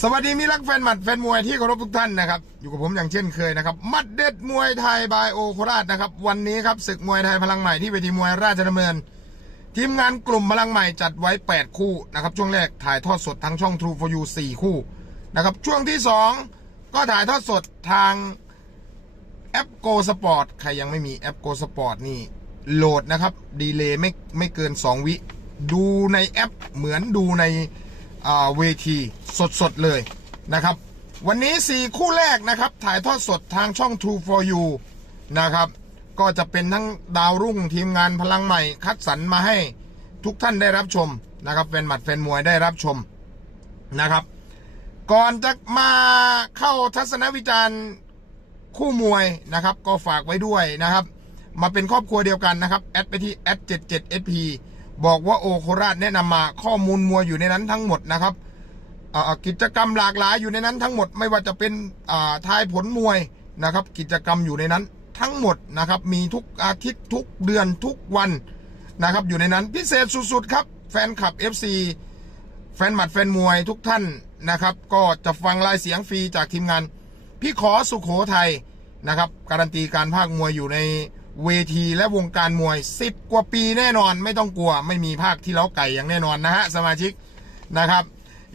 สวัสดีมิตรรักแฟนหมัดแฟนมวยที่เคารพทุกท่านนะครับ อยู่กับผมอย่างเช่นเคยนะครับ มัดเด็ดมวยไทยบายโอโคราชนะครับ วันนี้ครับศึกมวยไทยพลังใหม่ที่เวทีมวยราชดำเนิน ทีมงานกลุ่มพลังใหม่จัดไว้ 8 คู่นะครับ ช่วงแรกถ่ายทอดสดทางช่อง True for You 4 คู่นะครับ ช่วงที่ 2 ก็ถ่ายทอดสดทางแอป Go Sport ใครยังไม่มีแอป Go Sport นี่โหลดนะครับ ดีเลย์ไม่ไม่เกิน 2 วิ ดูในแอปเหมือนดูใน เวทีสดๆเลยนะครับ วันนี้ 4 คู่แรกนะครับ ถ่ายทอดสดทางช่อง True for You นะครับ ก็จะเป็นทั้งดาวรุ่งทีมงานพลังใหม่ คัดสรรมาให้ทุกท่านได้รับชมนะครับแฟนหมัดแฟนมวยได้รับชมนะครับ ก่อนจะมาเข้าทัศนวิจารณ์คู่มวยนะครับ ก็ฝากไว้ด้วยนะครับ มาเป็นครอบครัวเดียวกันนะครับ แอดไปที่แอด77 SP บอกว่าโอโคราชแนะนำมาข้อมูลมวยอยู่ในนั้นทั้งหมดนะครับกิจกรรมหลากหลายอยู่ในนั้นทั้งหมดไม่ว่าจะเป็นอ่าทายผลมวยนะครับ กิจกรรมอยู่ในนั้นทั้งหมดนะครับ มีทุกอาทิตย์ทุกเดือนทุกวันนะครับ อยู่ในนั้นพิเศษสุดๆครับ แฟนคลับ FC แฟนหมัดแฟนมวยทุกท่านนะครับ ก็จะฟังลายเสียงฟรีจากทีมงาน พี่ขอสุขโขทัยนะครับ การันตีการภาคมวยอยู่ใน เวทีและวงการมวย 10 กว่าปีแน่นอน ไม่ต้องกลัว ไม่มีภาคที่เล้าไก่อย่างแน่นอนนะฮะสมาชิกนะครับ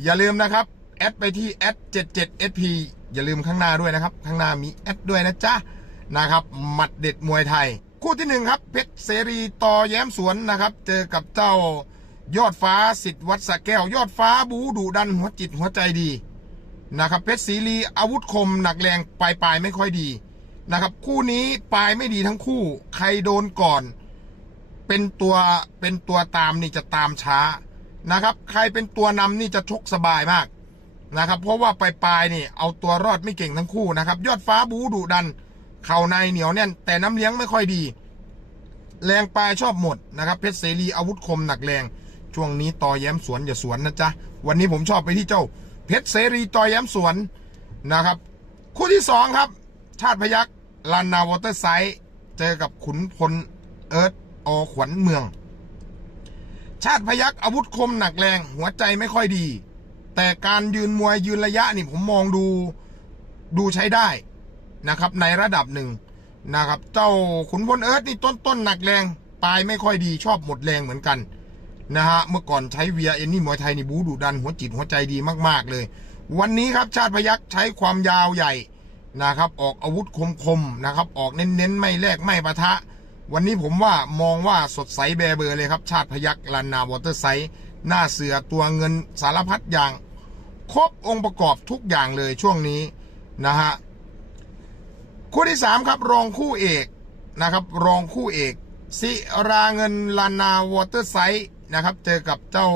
อย่าลืมนะครับแอดไปที่แอด 77 SP อย่าลืมข้างหน้าด้วยนะครับ ข้างหน้ามีแอดด้วยนะจ๊ะนะครับหมัดเด็ดมวยไทย คู่ที่หนึ่งครับเพชรเสรีต่อแย้มสวนนะครับ เจอกับเจ้ายอดฟ้าสิทธิ์วัดสะแก้ว ยอดฟ้าบูดุดันหัวจิตหัวใจดีนะครับเพชรศรีลีอาวุธคมหนักแรงปลายปลายไม่ค่อยดี นะครับ คู่นี้ปลายไม่ดีทั้งคู่ ใครโดนก่อน เป็นตัวเป็นตัวตามนี่จะตามช้านะครับ ใครเป็นตัวนำนี่จะชกสบายมากนะครับ เพราะว่าปลายปลายนี่เอาตัวรอดไม่เก่งทั้งคู่นะครับ ยอดฟ้าบูดุดัน เข่าในเหนียวแน่น แต่น้ำเลี้ยงไม่ค่อยดี แรงปลายชอบหมดนะครับเพชรเสรีอาวุธคมหนักแรง ช่วงนี้ต่อแย้มสวนอย่าสวนนะจ๊ะวันนี้ผมชอบไปที่เจ้า เพชรเสรีต่อแย้มสวนนะครับ คู่ที่สองครับ ชาติพยัก ลานาวอเตอร์ไซด์เจอกับขุนพลเอิร์ธอขวัญเมือง ชาติพยักอาวุธคมหนักแรง หัวใจไม่ค่อยดี แต่การยืนมวยยืนระยะนี่ผมมองดูดูใช้ได้นะครับ ในระดับหนึ่งนะครับ เจ้าขุนพลเอิร์ธนี่ต้นต้นหนักแรงปลายไม่ค่อยดีชอบหมดแรงเหมือนกันนะฮะเมื่อก่อนใช้เวียเอ็นนี่มวยไทยนี่บูดุดันหัวจิตหัวใจดีมากๆเลย วันนี้ครับชาติพยักใช้ความยาวใหญ่ นะครับ ออกอาวุธคมๆนะครับ ออกเน้นๆไม่แลกไม่ปะทะ วันนี้ผมว่ามองว่าสดใสแบเบอร์เลยครับ ชาติพยักลันนาวอเตอร์ไซด์หน้าเสือตัวเงินสารพัดอย่าง ครบองค์ประกอบทุกอย่างเลยช่วงนี้นะฮะคู่ที่สามครับรองคู่เอกนะครับ รองคู่เอกสิราเงินลานนาวอเตอร์ไซด์นะครับ เจอกับเจ้า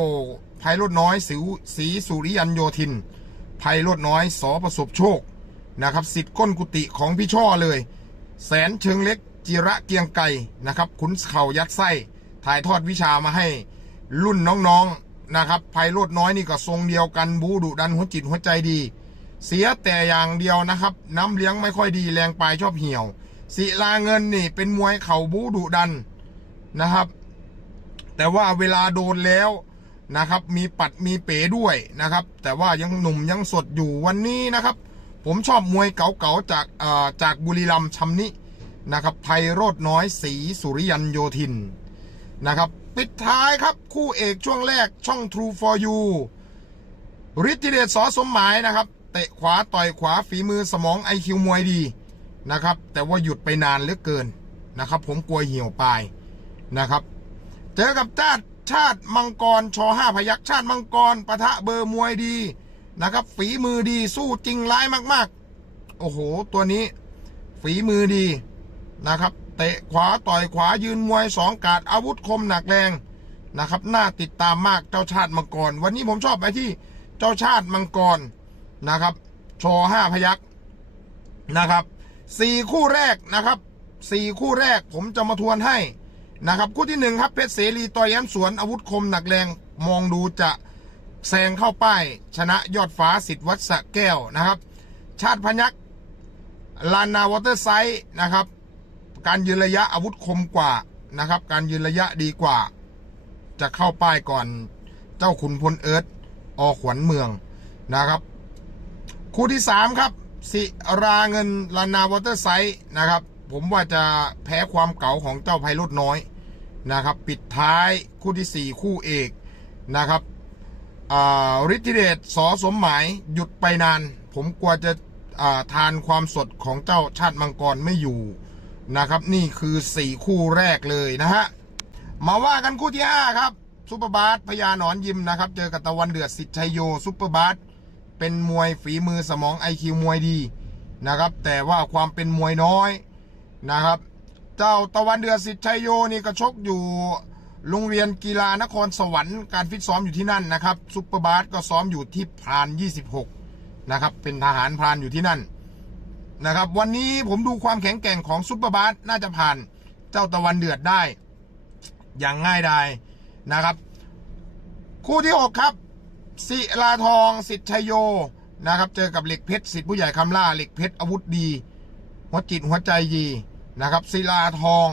ไพโรดน้อยสิวสีสุริยันโยธิน ไพโรดน้อยสอประสบโชค นะครับสิทธิ์ก้นกุฏิของพี่ช่อเลย แสนเชิงเล็กจิระเกียงไก่นะครับขุนเข่ายัดไส้ ถ่ายทอดวิชามาให้รุ่นน้องๆนะครับไพโรดน้อยนี่ก็ทรงเดียวกันบูดุดันหัวจิตหัวใจดี เสียแต่อย่างเดียวนะครับ น้ำเลี้ยงไม่ค่อยดีแรงปลายชอบเหี่ยวศิลาเงินนี่เป็นมวยเข่าบูดุดันนะครับ แต่ว่าเวลาโดนแล้วนะครับ มีปัดมีเป๋ด้วยนะครับ แต่ว่ายังหนุ่มยังสดอยู่วันนี้นะครับ ผมชอบมวยเก่าๆจากอ่อจากบุรีรัมย์ชำนินะครับไพโรดน้อยสีสุริยันโยธินนะครับ ปิดท้ายครับคู่เอกช่วงแรกช่อง True for You ฤทธิเดชสอสมหมายนะครับ เตะขวาต่อยขวาฝีมือสมองไอคิวมวยดีนะครับ แต่ว่าหยุดไปนานเหลือเกินนะครับ ผมกลัวเหี่ยวปลายนะครับ เจอกับชาติชาติมังกรชอห้าพยักชาติมังกรปะทะเบอร์มวยดี นะครับ ฝีมือดีสู้จริงร้ายมาก ๆ โอ้โห ตัวนี้ ฝีมือดีนะครับ เตะขวาต่อยขวายืนมวยสองกาดอาวุธคมหนักแรงนะครับน่าติดตามมากเจ้าชาติมังกร วันนี้ผมชอบไปที่เจ้าชาติมังกรนะครับ ชอห้าพยักนะครับสี่คู่แรกนะครับสี่คู่แรกผมจะมาทวนให้นะครับ คู่ที่หนึ่งครับเพชรเสรีต่อยแย้มสวนอาวุธคมหนักแรงมองดูจะ แซงเข้าป้าย ชนะยอดฟ้าสิทธิ์วัดสะแก้วนะครับ ชาติพยักลานนาวอเตอร์ไซด์นะครับ การยืนระยะอาวุธคมกว่านะครับ การยืนระยะดีกว่า จะเข้าป้ายก่อนเจ้าขุนพลเอิร์ธอขวัญเมืองนะครับ คู่ที่สามครับสิราเงินลานาวอเตอร์ไซด์นะครับ ผมว่าจะแพ้ความเก๋าของเจ้าไพโรดน้อยนะครับ ปิดท้ายคู่ที่สี่คู่เอกนะครับ ฤทธิเดชสอสมหมายหยุดไปนาน ผมกลัวจะาทานความสดของเจ้าชาติมังกรไม่อยู่นะครับ นี่คือสี่คู่แรกเลยนะฮะ มาว่ากันคู่ที่5ครับซุปเปอร์บาสพญาหนอนยิมนะครับ เจอกับตะวันเดือดสิทธิชัยโยซุปเปอร์บาสเป็นมวยฝีมือสมองไอคิวมวยดีนะครับ แต่ว่าความเป็นมวยน้อยนะครับ เจ้าตะวันเดือดสิทธิชัยโยนี่ก็ชกอยู่ โรงเรียนกีฬานครสวรรค์การฟิตซ้อมอยู่ที่นั่นนะครับซุปเปอร์บาสก็ซ้อมอยู่ที่พราน 26 นะครับ เป็นทหารพรานอยู่ที่นั่นนะครับ วันนี้ผมดูความแข็งแกร่งของซุปเปอร์บาสน่าจะผ่านเจ้าตะวันเดือดได้ อย่างง่ายดายนะครับ คู่ที่ 6 ครับศิลาทองสิทธิโยนะครับ เจอกับเหล็กเพชรสิทธิผู้ใหญ่คำล่าเหล็กเพชรอาวุธดี หัวจิตหัวใจดีนะครับศิลาทอง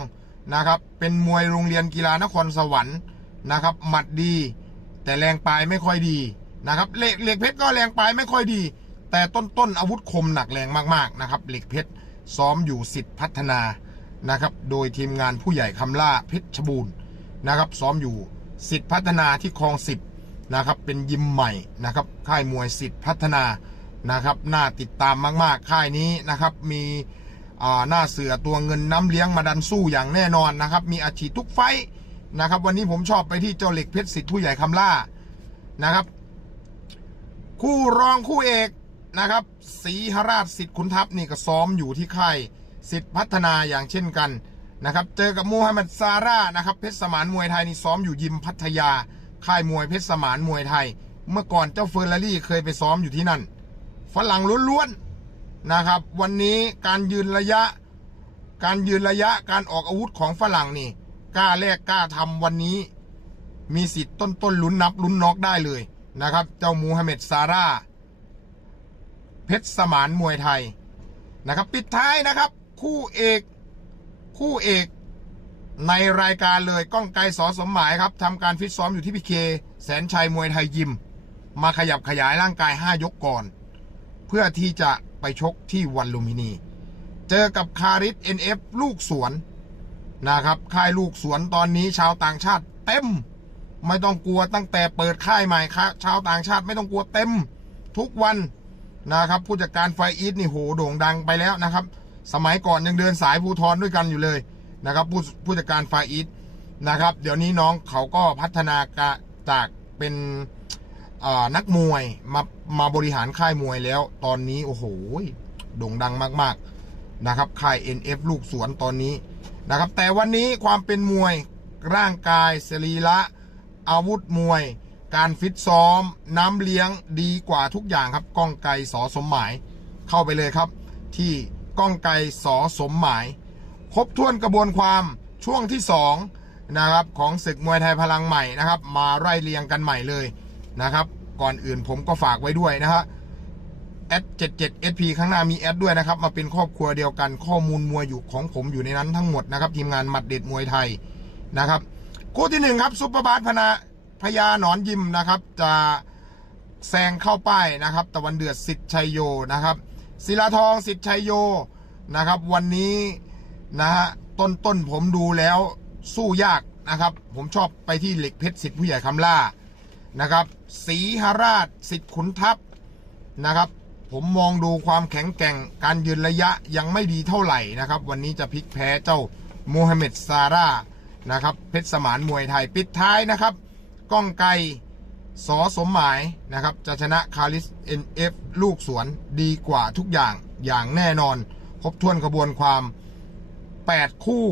นะครับ เป็นมวยโรงเรียนกีฬานครสวรรค์นะครับ หมัดดี แต่แรงปลายไม่ค่อยดีนะครับเหล็กเหล็กเพชรก็แรงปลายไม่ค่อยดี แต่ต้นต้นอาวุธคมหนักแรงมากๆนะครับ เหล็กเพชรซ้อมอยู่สิทธิ์พัฒนานะครับ โดยทีมงานผู้ใหญ่คำล่าเพชรบูรณ์นะครับ ซ้อมอยู่สิทธิพัฒนาที่คลองสิบนะครับ เป็นยิมใหม่นะครับ ค่ายมวยสิทธิพัฒนานะครับ น่าติดตามมาก ๆ ค่ายนี้นะครับ มี หน้าเสือตัวเงินน้ำเลี้ยงมาดันสู้อย่างแน่นอนนะครับ มีอาชีพทุกไฟนะครับ วันนี้ผมชอบไปที่เจ้าเหล็กเพชรสิทธิผู้ใหญ่คำล่านะครับ คู่รองคู่เอกนะครับศรีหราชสิทธิ์ขุนทัพนี่ก็ซ้อมอยู่ที่ค่ายสิทธิพัฒนาอย่างเช่นกันนะครับ เจอกับมูฮัมหมัดซาร่านะครับเพชรสมานมวยไทยนี่ซ้อมอยู่ยิมพัทยา ค่ายมวยเพชรสมานมวยไทย เมื่อก่อนเจ้าเฟอร์รารี่เคยไปซ้อมอยู่ที่นั่น ฝรั่งล้วนๆ นะครับ วันนี้การยืนระยะ การยืนระยะการออกอาวุธของฝรั่งนี่กล้าแลกกล้าทำวันนี้ มีสิทธิ์ต้นต้นลุ้นนับลุ้นน็อกได้เลยนะครับ เจ้ามูฮัมหมัดซาร่าเพชรสมานมวยไทยนะครับ ปิดท้ายนะครับ คู่เอกคู่เอกในรายการเลยก้องไกรสอสมหมายครับทำการฟิตซ้อมอยู่ที่พีเคแสนชัยมวยไทยยิม มาขยับขยายร่างกาย 5 ยกก่อน เพื่อที่จะไปชกที่วันลุมพินี เจอกับคาริส NF ลูกสวนนะครับค่ายลูกสวนตอนนี้ชาวต่างชาติเต็ม ไม่ต้องกลัวตั้งแต่เปิดค่ายใหม่ครับชาวต่างชาติไม่ต้องกลัวเต็มทุกวันนะครับผู้จัดการไฟอีทนี่โหโด่งดังไปแล้วนะครับ สมัยก่อนยังเดินสายภูทรด้วยกันอยู่เลยนะครับผู้ผู้จัดการไฟอีทนะครับ เดี๋ยวนี้น้องเขาก็พัฒนากจากเป็น นักมวยมามาบริหารค่ายมวยแล้ว ตอนนี้โอ้โหโด่งดังมากๆนะครับค่าย NF ลูกสวนตอนนี้นะครับ แต่วันนี้ความเป็นมวยร่างกายสรีระอาวุธมวย การฟิตซ้อม น้ำเลี้ยงดีกว่าทุกอย่างครับก้องไกรสอสมหมายเข้าไปเลยครับ ที่ก้องไกรสอสมหมาย ครบถ้วนกระบวนความช่วงที่2นะครับของศึกมวยไทยพลังใหม่นะครับ มาไล่เรียงกันใหม่เลย นะครับ ก่อนอื่นผมก็ฝากไว้ด้วยนะฮะแอด77 SP ข้างหน้ามีแอดด้วยนะครับ มาเป็นครอบครัวเดียวกันข้อมูลมวยอยู่ของผมอยู่ในนั้นทั้งหมดนะครับ ทีมงานหมัดเด็ดมวยไทยนะครับคู่ที่หนึ่งครับซุปเปอร์บาสพนาพญาหนอนยิมนะครับ จะแซงเข้าป้ายนะครับ ตะวันเดือดสิทธิ์ชัยโยนะครับศิลาทองสิทธิ์ชัยโยนะครับ วันนี้นะฮะต้นต้นผมดูแล้วสู้ยากนะครับ ผมชอบไปที่เหล็กเพชรสิทธิ์ผู้ใหญ่คำล่า นะครับสีหราชสิทธิ์ขุนทัพนะครับ ผมมองดูความแข็งแกร่งการยืนระยะยังไม่ดีเท่าไหร่นะครับ วันนี้จะพลิกแพ้เจ้าโมฮัมเหม็ดซาร่านะครับเพชรสมานมวยไทยปิดท้ายนะครับ ก้องไกรสอสมหมายนะครับ จะชนะคาริส NF ลูกสวนดีกว่าทุกอย่างอย่างแน่นอน ครบถ้วนกระบวนความ 8 คู่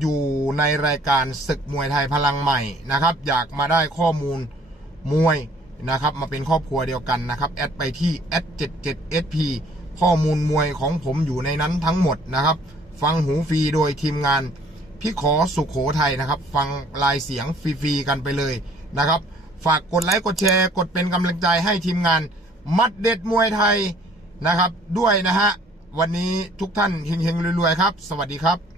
อยู่ในรายการศึกมวยไทยพลังใหม่นะครับ อยากมาได้ข้อมูล มวยนะครับ มาเป็นครอบครัวเดียวกันนะครับ แอดไปที่ @77sp ข้อมูลมวยของผมอยู่ในนั้นทั้งหมดนะครับ ฟังหูฟรีโดยทีมงาน พี่ขอสุขโขทัยนะครับ ฟังลายเสียงฟรีๆกันไปเลยนะครับ ฝากกดไลค์กดแชร์ กดเป็นกำลังใจให้ทีมงาน มัดเด็ดมวยไทยนะครับ ด้วยนะฮะวันนี้ทุกท่านเฮงๆรวยๆครับ สวัสดีครับ